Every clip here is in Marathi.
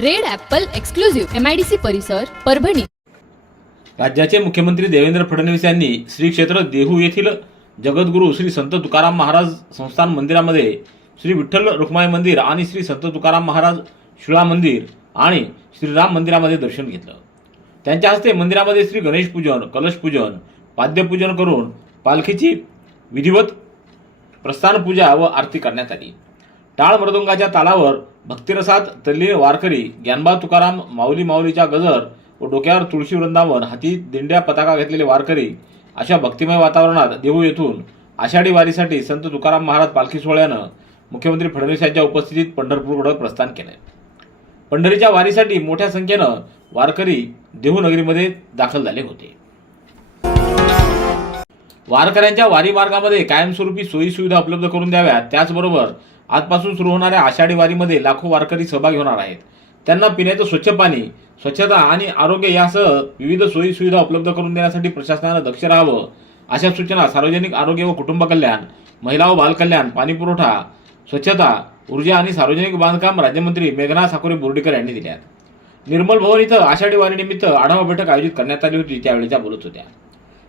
Red apple exclusive MIDC परिसर परभणी. राज्याचे मुख्यमंत्री देवेंद्र फडणवीस यांनी श्री क्षेत्र देहू येथील जगद्गुरू श्री संत तुकाराम महाराज संस्थान मंदिरामध्ये श्री विठ्ठल रुक्माई मंदिर आणि श्री संत तुकाराम महाराज शिळा मंदिर आणि श्रीराम मंदिरामध्ये दर्शन घेतलं. त्यांच्या हस्ते मंदिरामध्ये श्री गणेश पूजन कलश पूजन पाद्यपूजन करून पालखीची विधिवत प्रस्थान पूजा व आरती करण्यात आली. टाळ मृदुंगाच्या तालावर भक्तिरसात तल्लीन वारकरी ज्ञानबा तुकाराम माऊली माऊलीच्या गजर व डोक्यावर तुळशी वृंदावन हाती दिंड्या पताका घेतलेले वारकरी अशा भक्तिमय वातावरणात देहू येथून आषाढी वारीसाठी संत तुकाराम महाराज पालखी सोहळ्यानं मुख्यमंत्री फडणवीस यांच्या उपस्थितीत पंढरपूरकडे प्रस्थान केलंय पंढरीच्या वारीसाठी मोठ्या संख्येनं वारकरी देहू नगरीमध्ये दाखल झाले होते. वारकऱ्यांच्या वारी मार्गामध्ये कायमस्वरूपी सोयीसुविधा उपलब्ध करून द्याव्यात त्याचबरोबर आजपासून सुरू होणाऱ्या आषाढी वारीमध्ये लाखो वारकरी सहभागी होणार आहेत. त्यांना पिण्याचं स्वच्छ पाणी स्वच्छता आणि आरोग्य यासह विविध सोयी सुविधा उपलब्ध करून देण्यासाठी प्रशासनानं दक्ष राहावं अशा सूचना सार्वजनिक आरोग्य व कुटुंब कल्याण महिला व बालकल्याण पाणीपुरवठा स्वच्छता ऊर्जा आणि सार्वजनिक बांधकाम राज्यमंत्री मेघना साकोरे बोर्डीकर यांनी दिल्या निर्मल भवन इथं आषाढी वारीनिमित्त आढावा बैठक आयोजित करण्यात आली होती त्यावेळी त्या बोलत होत्या.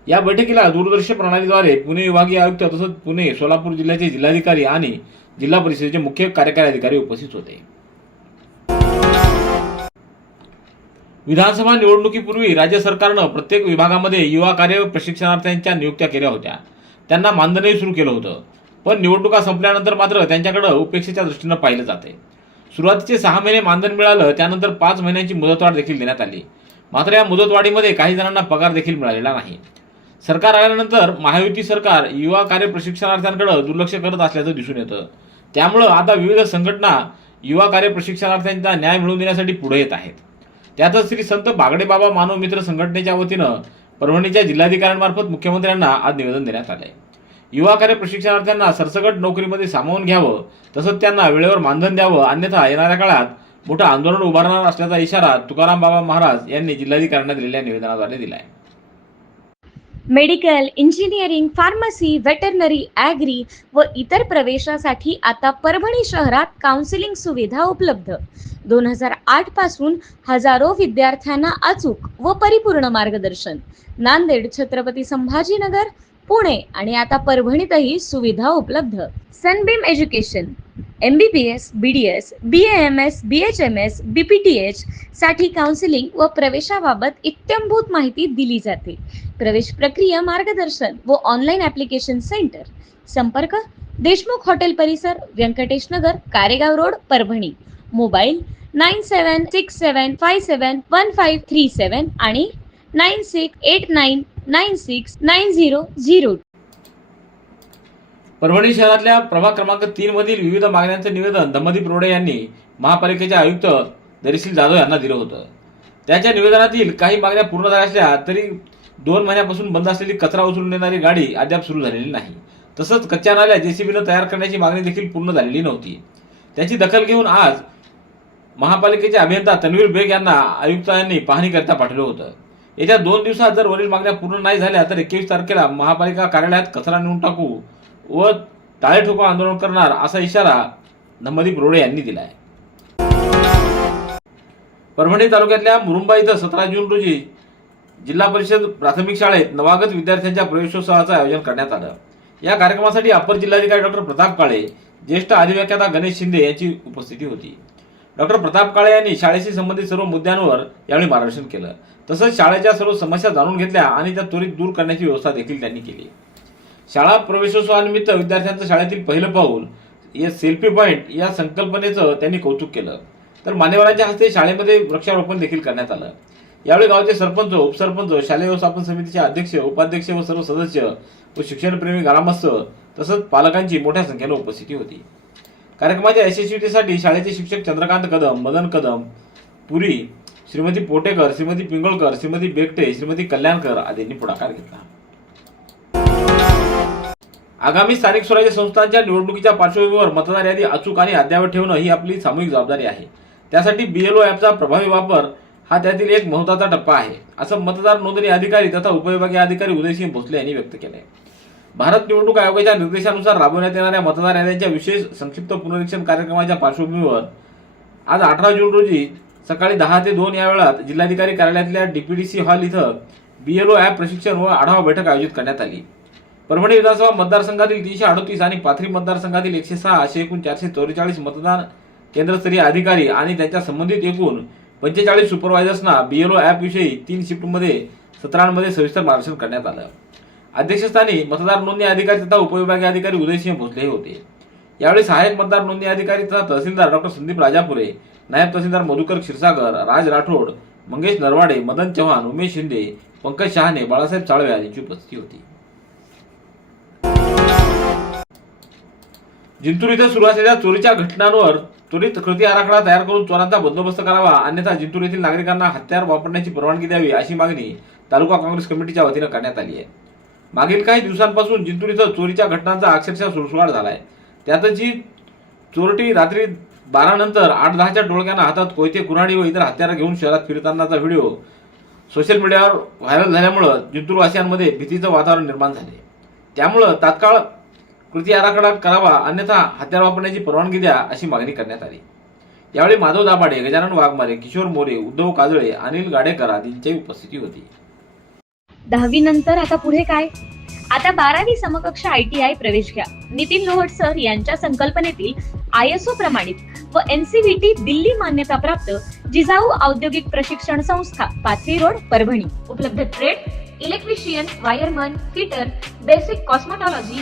या बैठकीला दूरदृश्य प्रणालीद्वारे पुणे विभागीय आयुक्त तसंच पुणे सोलापूर जिल्ह्याचे जिल्हाधिकारी आणि जिल्हा परिषदेचे मुख्य कार्यकारी अधिकारी उपस्थित होते. विधानसभा निवडणुकीपूर्वी राज्य सरकारनं प्रत्येक विभागामध्ये युवा कार्य प्रशिक्षणार्थ्यांच्या नियुक्त्या केल्या होत्या. त्यांना मानधनही सुरू केलं होतं. पण निवडणुका संपल्यानंतर मात्र त्यांच्याकडे उपेक्षेच्या दृष्टीनं पाहिलं जाते. सुरुवातीचे सहा महिने मानधन मिळालं त्यानंतर पाच महिन्यांची मुदतवाढ देखील देण्यात आली. मात्र या मुदतवाढीमध्ये काही जणांना पगार देखील मिळालेला नाही. सरकार आल्यानंतर महायुती सरकार युवा कार्य प्रशिक्षणार्थ्यांकडे दुर्लक्ष करत असल्याचं दिसून येतं. त्यामुळं आता विविध संघटना युवा कार्य प्रशिक्षणार्थ्यांचा न्याय मिळवून देण्यासाठी पुढे येत आहेत. त्यातच श्री संत बागडेबाबा मानव मित्र संघटनेच्या वतीनं परभणीच्या जिल्हाधिकाऱ्यांमार्फत मुख्यमंत्र्यांना आज निवेदन देण्यात आलं आहे युवा कार्य प्रशिक्षणार्थ्यांना सरसकट नोकरीमध्ये सामावून घ्यावं तसंच त्यांना वेळेवर मानधन द्यावं अन्यथा येणाऱ्या काळात मोठं आंदोलन उभारणार असल्याचा इशारा तुकाराम बाबा महाराज यांनी जिल्हाधिकाऱ्यांना दिलेल्या निवेदनाद्वारे दिलाय. Medical engineering pharmacy veterinary agri व इतर प्रवेशासाठी आता परभणी शहरात काउन्सिलिंग सुविधा उपलब्ध. दोन हजार आठपासून हजारो विद्यार्थ्यांना अचूक व परिपूर्ण मार्गदर्शन. नांदेड छत्रपती संभाजीनगर पुणे आणि आता परभणीतही सुविधा उपलब्ध. Sunbeam education M B B S B D S B M S B H M S B P T H साठी काउन्सिलिंग व प्रवेशाबाबत इत्यंभूत माहिती दिली जाते. प्रवेश प्रक्रिया मार्गदर्शन व ऑनलाईन ऍप्लिकेशन सेंटर संपर्क देशमुख हॉटेल परिसर Venkatesh Nagar Karegaon road Parbhani. Mobile nine seven six seven five seven one five three seven आणि nine six eight nine nine six nine zero zero Parbhani शहरातल्या प्रभाग क्रमांक तीन मधील विविध मागण्यांचं निवेदन दमदीप प्रोडे यांनी महापालिकेचे आयुक्त दरिशील जाधव यांना दिलं होतं. त्याच्या निवेदनातील काही मागण्या पूर्ण झाल्या असल्या तरी दोन महिन्यापासून बंद असलेली कचरा उचलून नेणारी गाडी अद्याप सुरू झालेली नाही. तसंच कच्च्या नाल्या जेसीबीनं तयार करण्याची मागणी देखील पूर्ण झालेली नव्हती. त्याची दखल घेऊन आज महापालिकेचे अभियंता तन्वीर बेग यांना आयुक्तांनी पाहणीकरिता पाठवलं होतं. येत्या दोन दिवसात जर वरील मागण्या पूर्ण नाही झाल्या तर एकवीस तारखेला महापालिका कार्यालयात कचरा नेऊन टाकू व टाळे ठोको आंदोलन करणार असा इशारा धम्मदीप रोडे यांनी दिला आहे परभणी तालुक्यातल्या मुरुंबा इथं सतरा जून रोजी जिल्हा परिषद प्राथमिक शाळेत नवागत विद्यार्थ्यांच्या प्रवेशोत्सवाचं आयोजन करण्यात आलं. या कार्यक्रमासाठी अपर जिल्हाधिकारी डॉक्टर प्रताप काळे ज्येष्ठ अधिव्याख्याता गणेश शिंदे यांची उपस्थिती होती. डॉक्टर प्रताप काळे यांनी शाळेशी संबंधित सर्व मुद्द्यांवर यावेळी मार्गदर्शन केलं. तसंच शाळेच्या सर्व समस्या जाणून घेतल्या आणि त्या त्वरित दूर करण्याची व्यवस्था देखील त्यांनी केली. शाळा प्रवेशोत्सवानिमित्त विद्यार्थ्यांचं शाळेतील पहिलं पाऊल या सेल्फी पॉईंट या संकल्पनेचं त्यांनी कौतुक केलं. तर मान्यवरांच्या हस्ते शाळेमध्ये वृक्षारोपण देखील करण्यात आलं. यावेळी गावचे सरपंच उपसरपंच शालेय व्यवस्थापन समितीचे अध्यक्ष उपाध्यक्ष व सर्व सदस्य व शिक्षणप्रेमी ग्रामस्थ तसंच पालकांची मोठ्या संख्येनं उपस्थिती होती. कार्यक्रमाच्या यशस्वीतेसाठी शाळेचे शिक्षक चंद्रकांत कदम मदन कदम पुरी श्रीमती पोटेकर श्रीमती पिंगळकर श्रीमती बेगटे श्रीमती कल्याणकर आदींनी पुढाकार घेतला. आगामी स्थानिक स्वराज्य संस्थांच्या निवडणुकीच्या पार्श्वभूमीवर मतदार यादी अचूक आणि अद्यावत ठेवणं ही आपली सामूहिक जबाबदारी आहे. त्यासाठी बीएलओ ॲपचा प्रभावी वापर हा त्यातील एक महत्त्वाचा टप्पा आहे. असं मतदार नोंदणी अधिकारी तथा उपविभागीय अधिकारी उदयसिंह भोसले यांनी व्यक्त केलंय. भारत निवडणूक आयोगाच्या निर्देशानुसार राबवण्यात येणाऱ्या मतदार याद्यांच्या विशेष संक्षिप्त पुनरीक्षण कार्यक्रमाच्या पार्श्वभूमीवर आज अठरा जून रोजी सकाळी दहा ते दोन या वेळात जिल्हाधिकारी कार्यालयातल्या डीपीडीसी हॉल इथं बीएलओ ॲप प्रशिक्षण व आढावा बैठक आयोजित करण्यात आली. परभणी विधानसभा मतदारसंघातील तीनशे अडतीस आणि पाथरी मतदारसंघातील एकशे सहा असे एकूण चारशे चौवेचाळीस मतदान केंद्रस्तरीय अधिकारी आणि त्यांच्या संबंधित एकूण पंचेचाळीस सुपरवायझर्सना बीएलओ ॲप विषयी तीन शिफ्टमध्ये सत्रांमध्ये सविस्तर मार्गदर्शन करण्यात आलं. अध्यक्षस्थानी मतदार नोंदणी अधिकारी तथा उपविभागीय अधिकारी उदयसिंह भोसले हे होते. यावेळी सहाय्यक मतदार नोंदणी अधिकारी तथा तहसीलदार डॉक्टर संदीप राजापुरे नायब तहसीलदार मधुकर क्षीरसागर राज राठोड मंगेश नरवाडे मदन चव्हाण उमेश शिंदे पंकज शहाणे बाळासाहेब चाळवे यांची उपस्थिती होती. जिंतूर इथं सुरू असलेल्या चोरीच्या घटनांवर त्वरित कृती आराखडा तयार करून चोरांचा बंदोबस्त करावा अन्यथा जिंतूर येथील नागरिकांना हत्यार वापरण्याची परवानगी द्यावी अशी मागणी तालुका काँग्रेस कमिटीच्या वतीनं करण्यात आली आहे. मागील काही दिवसांपासून जिंतूर इथं चोरीच्या घटनांचा अक्षरशः सुळसुळाट आहे त्यातच ही चोरटी रात्री बारा नंतर आठ दहाच्या टोळक्यांना हातात कोयते कुऱ्हाडी व इतर हत्यारं घेऊन शहरात फिरतानाचा व्हिडिओ सोशल मीडियावर व्हायरल झाल्यामुळं जिंतूरवासियांमध्ये भीतीचं वातावरण निर्माण झाले त्यामुळं तात्काळ कृती आराखडा करावा अन्यथा हत्यार वापरण्याची परवानगी द्या अशी मागणी करण्यात आली. यावेळी माधव दाभाडे गजानन वाघमारे किशोर मोरे उद्धव काजळे अनिल गाडेकर आदींची उपस्थिती होती. दहावी नंतर आता पुढे काय? आता बारावी समकक्ष आय टी आय प्रवेश घ्या. नितीन लोहट सर यांच्या संकल्पनेतील आय एस ओ प्रमाणित व एनसीव्हीटी दिल्ली मान्यता प्राप्त जिजाऊ औद्योगिक प्रशिक्षण संस्था पाथरी रोड परभणी. उपलब्ध trade electrician wireman fitter basic cosmetology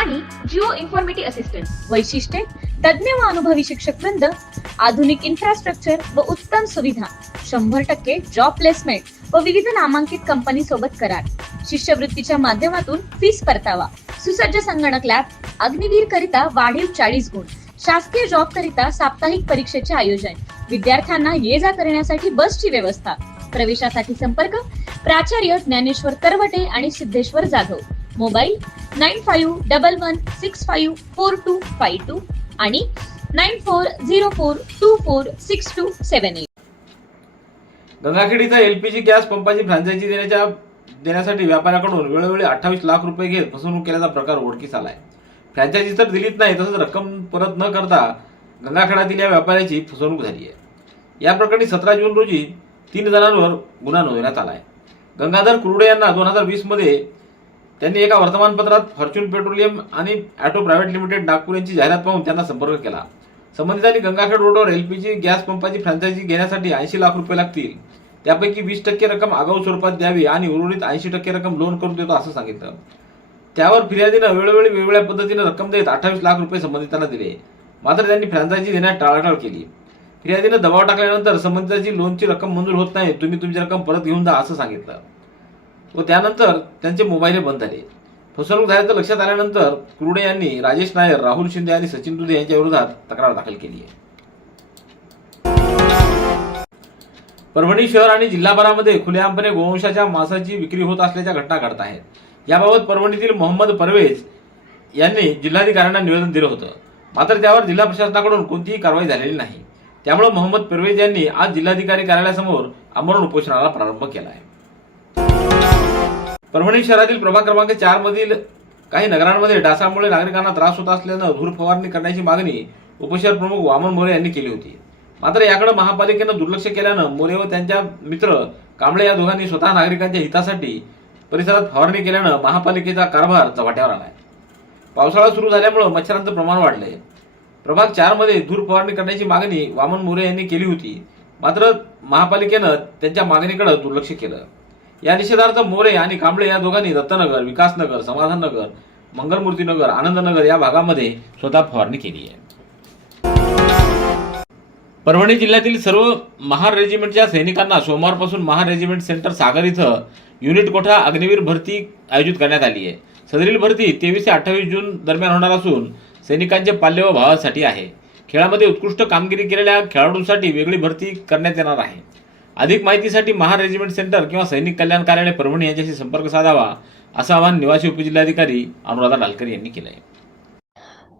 आणि जिओ इन्फॉर्मेटिव्ह असिस्टंट वैशिष्ट्ये तज्ज्ञ व अनुभवी शिक्षक वृंद आधुनिक इन्फ्रास्ट्रक्चर व उत्तम सुविधा. शंभर टक्के जॉब प्लेसमेंट व विविध नामांकित कंपनी सोबत करार. शिष्यवृत्तीच्या माध्यमातून फीस परतावा. सुसज्ज संगणक लॅब अग्निवीर करिता वाढीव चाळीस गुण. शासकीय जॉब करिता साप्ताहिक परीक्षेचे आयोजन. विद्यार्थ्यांना ये जा करण्यासाठी बसची व्यवस्था. प्रवेशासाठी संपर्क. प्राचार्य ज्ञानेश्वर तरवटे आणि Siddheshwar Jadhav. Mobile nine five double one six five four two five two आणि nine four zero four two four six two seven eight. Gangakhed इथं एलपीजी गॅस पंपाची फ्रँचायझी देण्याच्या देण्यासाठी व्यापाऱ्याकडून वेळोवेळी अठ्ठावीस लाख रुपये घेत फसवणूक केल्याचा प्रकार उघडकीस आलाय. फ्रँचायझी तर दिलीच नाही तसंच रक्कम परत न करता गंगाखेडातील या व्यापाऱ्याची फसवणूक झाली आहे. या प्रकरणी सतरा जून रोजी तीन जणांवर गुन्हा नोंदवण्यात आलाय. गंगाधर कुरुडे यांना दोन हजार वीसमध्ये त्यांनी एका वर्तमानपत्रात फॉर्च्यून पेट्रोलियम आणि ॲटो प्रायव्हेट लिमिटेड नागपूर यांची जाहिरात पाहून त्यांना संपर्क केला. संबंधितांनी गंगाखेड रोडवर एलपीजी गॅस पंपाची फ्रँचायझी घेण्यासाठी ऐंशी लाख रुपये लागतील. त्यापैकी वीस टक्के रक्कम आगाऊ स्वरूपात द्यावी आणि उर्वरित ऐंशी टक्के रक्कम लोन करून देतो असं सांगितलं. त्यावर फिर्यादीनं वेळोवेळी वेगवेगळ्या पद्धतीनं रक्कम देत अठ्ठावीस लाख रुपये संबंधितांना दिले. मात्र त्यांनी फ्रँचायझी देण्यात टाळाटाळ केली. फिर्यादीनं दबाव टाकल्यानंतर संबंधिताची लोनची रक्कम मंजूर होत नाही. तुम्ही तुमची रक्कम परत घेऊन जा असं सांगितलं. व त्यानंतर त्यांचे मोबाईल बंद झाले. फसवणूक झाल्याचं लक्षात आल्यानंतर कुरुडे यांनी राजेश नायर राहुल शिंदे आणि सचिन दुधे यांच्या विरोधात तक्रार दाखल केली आहे. परभणी शहर आणि जिल्हाभरामध्ये खुलेआमपणे गोवंशाच्या मांसाची विक्री होत असल्याच्या घटना घडत आहेत. याबाबत परभणीतील मोहम्मद परवेज यांनी जिल्हाधिकाऱ्यांना निवेदन दिलं होतं. मात्र त्यावर जिल्हा प्रशासनाकडून कोणतीही कारवाई झालेली नाही. त्यामुळे मोहम्मद परवेज यांनी आज जिल्हाधिकारी कार्यालयासमोर आमरण उपोषणाला प्रारंभ केला आहे. परभणी शहरातील प्रभाग क्रमांक चार मधील काही नगरांमध्ये डासामुळे नागरिकांना त्रास होत असल्यानं धूर फवारणी करण्याची मागणी उपशहर प्रमुख वामन मोरे यांनी केली होती. मात्र याकडे महापालिकेनं दुर्लक्ष केल्यानं मोरे व त्यांच्या मित्र कांबळे या दोघांनी स्वतः नागरिकांच्या हितासाठी परिसरात फवारणी केल्यानं महापालिकेचा कारभार चव्हाट्यावर आलाय. पावसाळा सुरू झाल्यामुळं मच्छरांचं प्रमाण वाढलंय. प्रभाग चारमध्ये धूर फवारणी करण्याची मागणी वामन मोरे यांनी केली होती. मात्र महापालिकेनं त्यांच्या मागणीकडे दुर्लक्ष केलं. या निषेधार्थ मोरे आणि कांबळे या दोघांनी दत्तनगर विकासनगर समाधाननगर मंगलमूर्तीनगर आनंदनगर या भागामध्ये स्वतः फवारणी केली आहे. परभणी जिल्ह्यातील सर्व महार रेजिमेंटच्या सैनिकांना सोमवारपासून महार रेजिमेंट सेंटर सागर इथं युनिट कोठा अग्निवीर भरती आयोजित करण्यात आली आहे. सदरील भरती तेवीस ते अठ्ठावीस जून दरम्यान होणार असून सैनिकांचे पाल्य व भावासाठी आहे. खेळामध्ये उत्कृष्ट कामगिरी केलेल्या खेळाडूंसाठी वेगळी भरती करण्यात येणार आहे. अधिक माहितीसाठी महार रेजिमेंट सेंटर किंवा सैनिक कल्याण कार्यालय परभणी यांच्याशी संपर्क साधावा असं आवाहन निवासी उपजिल्हाधिकारी अनुराधा डालकर यांनी केलं आहे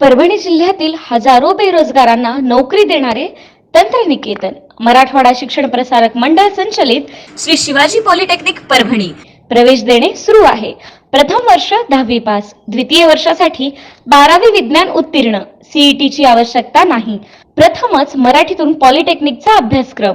परभणी जिल्ह्यातील हजारो बेरोजगारांना नोकरी देणारे तंत्रनिकेतन मराठवाडा शिक्षण प्रसारक मंडळ संचलित श्री शिवाजी पॉलिटेक्निक परभणी. प्रवेश देणे सुरू आहे. प्रथम वर्ष दहावी पास द्वितीय वर्षासाठी बारावी विज्ञान उत्तीर्ण सीईटी ची आवश्यकता नाही. प्रथमच मराठीतून पॉलिटेक्निकचा अभ्यासक्रम.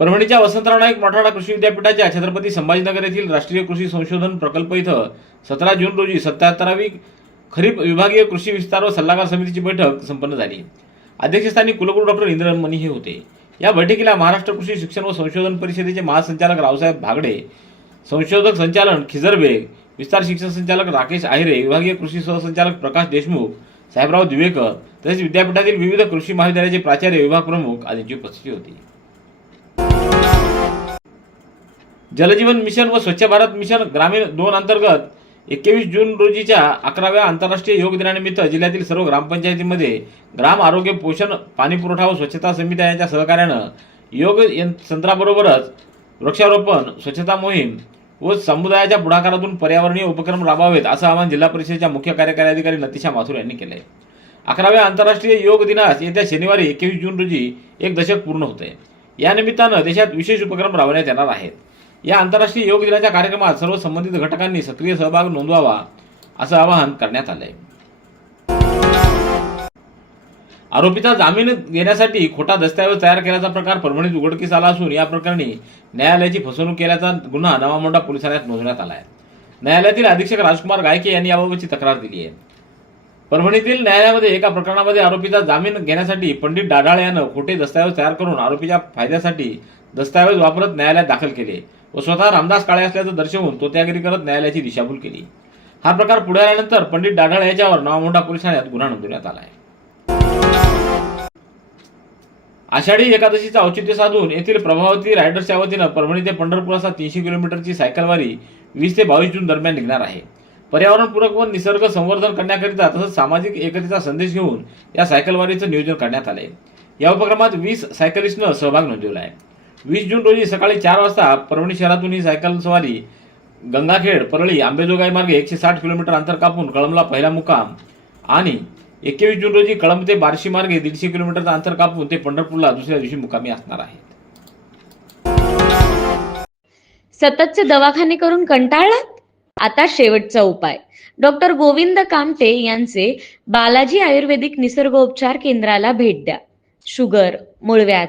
परभणीच्या वसंतराव नाईक मराठवाडा कृषी विद्यापीठाच्या छत्रपती संभाजीनगर येथील राष्ट्रीय कृषी संशोधन प्रकल्प इथं सतरा जून रोजी सत्याहत्तरावी खरीप विभागीय कृषी विस्तार व सल्लागार समितीची बैठक संपन्न झाली. अध्यक्षस्थानी कुलगुरू डॉक्टर इंद्रमणी हे होते. या बैठकीला महाराष्ट्र कृषी शिक्षण व संशोधन परिषदेचे महासंचालक रावसाहेब भागडे संशोधक संचालन खिजरबेग विस्तार शिक्षण संचालक राकेश आहिरे विभागीय कृषी सहसंचालक प्रकाश देशमुख साहेबराव दिवेकर तसेच विद्यापीठातील विविध कृषी महाविद्यालयाचे प्राचार्य विभाग प्रमुख आदींची उपस्थिती होती. जलजीवन मिशन व स्वच्छ भारत मिशन ग्रामीण दोन अंतर्गत एकवीस जून रोजीच्या अकराव्या आंतरराष्ट्रीय योग दिनानिमित्त जिल्ह्यातील सर्व ग्रामपंचायतीमध्ये ग्राम आरोग्य पोषण पाणी पुरवठा व स्वच्छता समित्या यांच्या सहकार्यानं योग संत्राबरोबरच वृक्षारोपण स्वच्छता मोहीम व समुदायाच्या पुढाकारातून पर्यावरणीय उपक्रम राबवावेत असं आवाहन जिल्हा परिषदेच्या मुख्य कार्यकारी अधिकारी नतिशा माथुर यांनी केलं आहे अकराव्या आंतरराष्ट्रीय योग दिनास येत्या शनिवारी एकवीस जून रोजी एक दशक पूर्ण होते या निमित्तानं देशात विशेष उपक्रम राबवण्यात येणार आहेत. या आंतरराष्ट्रीय योग दिनाच्या कार्यक्रमात सर्व संबंधित घटकांनी सक्रिय सहभाग नोंदवावा असं आवाहन करण्यात आलंय. आरोपीचा जामीन घेण्यासाठी खोटा दस्तऐवज तयार केल्याचा प्रकार परभणीत उघडकीस आला असून या प्रकरणी न्यायालयाची फसवणूक केल्याचा गुन्हा नवामोंडा पोलीस ठाण्यात नोंदवण्यात आला आहे न्यायालयातील अधीक्षक राजकुमार गायके यांनी याबाबतची तक्रार दिली आहे. परभणीतील न्यायालयामध्ये एका प्रकरणामध्ये आरोपीचा जामीन घेण्यासाठी पंडित डाडाळ यानं खोटे दस्तऐवज तयार करून आरोपीच्या फायद्यासाठी दस्तऐवज वापरत न्यायालयात दाखल केले. व स्वतः रामदास काळे असल्याचं दर्शवून तोत्यागिरी करत न्यायालयाची दिशाभूल केली. हा प्रकार पुढे आल्यानंतर पंडित डाढाळ याच्यावर नवामोंडा पोलीस ठाण्यात गुन्हा नोंदवण्यात आला आहे आषाढी एकादशीचा औचित्य साधून येथील प्रभावती रायडर्सच्या वतीनं परभणी ते पंढरपूर असा तीनशे किलोमीटरची सायकलवारी वीस ते बावीस जून दरम्यान निघणार आहे. पर्यावरणपूरक व निसर्ग संवर्धन करण्याकरिता तसंच सामाजिक एकतेचा संदेश घेऊन या सायकलवारीचं नियोजन करण्यात आले या उपक्रमात वीस सायकलिस्टनं सहभाग नोंदवला आहे वीस जून रोजी सकाळी चार वाजता परभणी शहरातून ही सायकल सवारी गंगाखेड परळी आंबेजोगाई मार्गे एकशे साठ किलोमीटर अंतर कापून कळंबला पहिला मुक्काम. आणि एकवीस जून रोजी कळंब ते बार्शी मार्गे दीडशे किलोमीटरचं अंतर कापून ते पंढरपूरला दुसऱ्या दिवशी मुकामी असणार आहेत. सततचे दवाखाने करून कंटाळलात? आता शेवटचा उपाय. डॉक्टर गोविंद कामटे यांचे बालाजी आयुर्वेदिक निसर्गोपचार केंद्राला भेट द्या. शुगर मूळव्याध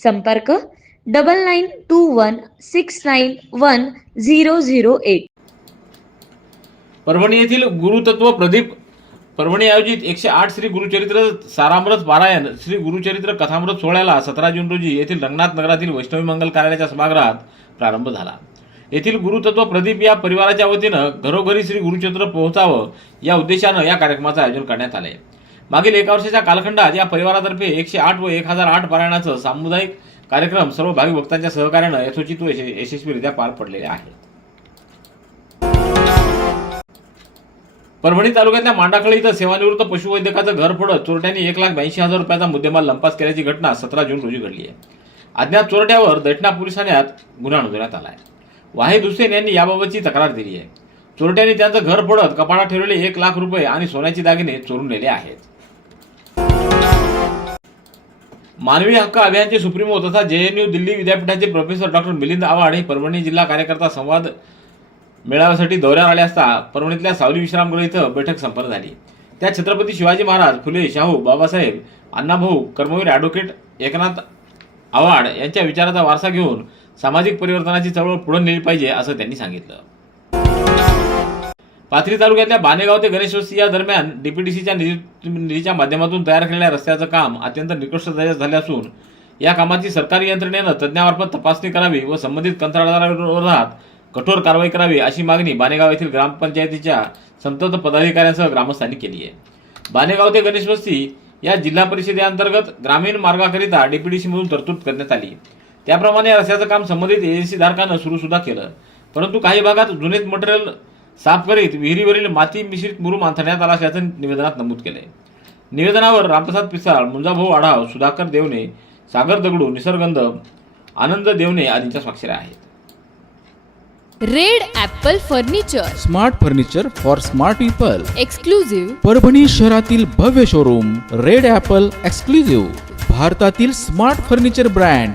संपर्क double nine two one six nine one zero zero eight. Parbhani येथील गुरुतत्व प्रदीप परभणी आयोजित एकशे आठ श्री गुरुचरित्र सारामृत पारायण श्री गुरुचरित्र कथामृत सोहळ्याला सतरा जून रोजी येथील रंगनाथ नगरातील वैष्णवी मंगल कार्यालयाच्या सभागृहात प्रारंभ झाला. येथील गुरुतत्व प्रदीप या परिवाराच्या वतीनं घरोघरी श्री गुरुचरित्र पोहोचावं या उद्देशानं या कार्यक्रमाचं आयोजन करण्यात आले मागील एका वर्षाच्या कालखंडात या परिवारातर्फे एकशे आठ व एक हजार आठ पारायणाचं सामुदायिक कार्यक्रम सर्व भाविक भक्तांच्या सहकार्यानं यथोचित व यशस्वीरित्या पार पडलेले आहेत परभणी तालुक्यातल्या मांडाखळी इथं सेवानिवृत्त पशुवैद्यकाचं घर फोडत चोरट्यांनी एक लाख ब्याऐंशी हजार रुपयाचा मुद्देमाल लंपास केल्याची घटना सतरा जून रोजी घडली आहे. अज्ञात चोरट्यावर दैठणा पोलीस ठाण्यात गुन्हा नोंदवण्यात आला आहे. वाहिद हुसेन यांनी याबाबतची तक्रार दिली आहे. चोरट्यांनी त्यांचं घर फोडत कपाडात ठेवलेले एक लाख रुपये आणि सोन्याचे दागिने चोरून नेले आहेत. मानवी हक्क अभियानचे सुप्रीमो तथा जेएनयू दिल्ली विद्यापीठाचे प्रोफेसर डॉक्टर मिलिंद आव्हाड हे परभणी जिल्हा कार्यकर्ता संवाद मेळाव्यासाठी दौऱ्यावर आले असता परभणीतल्या सावली विश्रामगृह इथं बैठक संपन्न झाली. त्या छत्रपती शिवाजी महाराज फुले शाहू बाबासाहेब अण्णाभाऊ कर्मवीर ॲडव्होकेट एकनाथ आव्हाड यांच्या विचाराचा वारसा घेऊन सामाजिक परिवर्तनाची चळवळ पुढे नेली पाहिजे असं त्यांनी सांगितलं. पाथरी तालुक्यातल्या बानेगाव ते गणेशवस्ती या दरम्यान डीपीडीसीच्या निधी निधीच्या माध्यमातून तयार केलेल्या रस्त्याचं काम अत्यंत निकृष्ट दर्जा झाले असून या कामाची सरकारी यंत्रणेनं तज्ज्ञामार्फत तपासणी करावी व संबंधित कंत्राटदाराविरोधात कठोर कारवाई करावी अशी मागणी बानेगाव येथील ग्रामपंचायतीच्या संतप्त पदाधिकाऱ्यांसह ग्रामस्थांनी केली आहे. बानेगाव ते गणेशवस्ती या जिल्हा परिषदेअंतर्गत ग्रामीण मार्गाकरिता डीपीडीसीमधून तरतूद करण्यात आली. त्याप्रमाणे रस्त्याचं काम संबंधित एजन्सी धारकानं सुरू सुद्धा केलं. परंतु काही भागात जुनेत मटेरियल साफ करीत विहिरीवरील माती मिश्रित मुरुम अंथरण्यात आला असल्याचं निवेदनात नमूद केलंय. निवेदनावर रामप्रसाद पिसाळ मुंजाभाऊ आढाव सुधाकर देवणे सागर दगडू निसर्गंध आनंद देवणे आदींच्या स्वाक्षऱ्या आहेत. Red Apple furniture. Smart furniture for smart people. Exclusive Parbhani शहरातील भव्य शोरूम रेड ॲपल एक्सक्लुझिव्ह. भारतातील smart furniture brand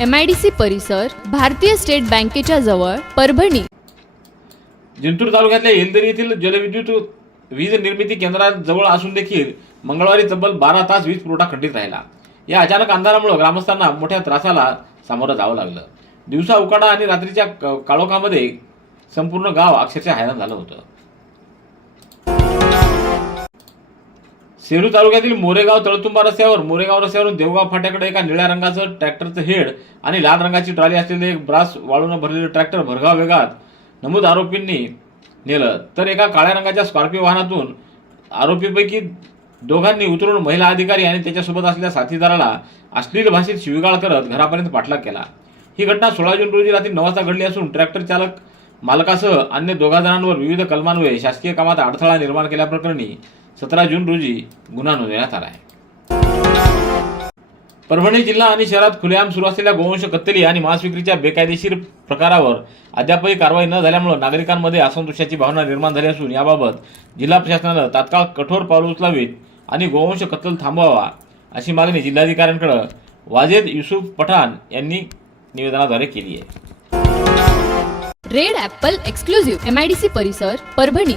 M I D C परिसर भारतीय स्टेट बँकेच्या जवळ परभणी. जिंतूर तालुक्यातल्या येलदरी येथील जलविद्युत वीज निर्मिती केंद्राजवळ असून देखील मंगळवारी तब्बल बारा तास वीज पुरवठा खंडित राहिला. या अचानक अंधारामुळे ग्रामस्थांना मोठ्या त्रासाला सामोरं जावं लागलं. दिवसा उकाडा आणि रात्रीच्या क- काळोखामध्ये संपूर्ण गाव अक्षरशः हैराण झालं होतं. सेलू तालुक्यातील मोरेगाव तळतुंबा रस्त्यावर मोरेगाव रस्त्यावरून देवगाव फाट्याकडे एका निळ्या रंगाचं ट्रॅक्टरचं हेड आणि लाल रंगाची ट्रॉली असलेले एक ब्रास वाळून भरलेलं ट्रॅक्टर भरगाव वेगात नमूद आरोपींनी नेलं. तर एका काळ्या रंगाच्या स्कॉर्पिओ वाहनातून आरोपीपैकी दोघांनी उतरून महिला अधिकारी आणि त्याच्यासोबत असलेल्या साथीदाराला अश्लील भाषेत शिवीगाळ करत घरापर्यंत पाठलाग केला. ही घटना सोळा जून रोजी रात्री नऊ वाजता घडली असून ट्रॅक्टर चालक मालकासह अन्य दोघा जणांवर विविध कलमान्वये शासकीय कामात अडथळा निर्माण केल्याप्रकरणी सतरा जून रोजी गुन्हा नोंदवण्यात आला आहे. परभणी जिल्हा आणि शहरात खुलेआम सुरू असलेल्या गोवंश कत्तली आणि मांस विक्रीच्या बेकायदेशीर प्रकारावर अद्यापही कारवाई न झाल्यामुळे नागरिकांमध्ये असंतोषाची भावना निर्माण झाली असून याबाबत जिल्हा प्रशासनानं तात्काळ कठोर पावलं उचलावीत आणि गोवंश कत्तल थांबवावा अशी मागणी जिल्हाधिकाऱ्यांकडे वाजेद युसुफ पठाण यांनी निवेदनाद्वारे केली आहे. Red apple exclusive M I D C परिसर परभणी.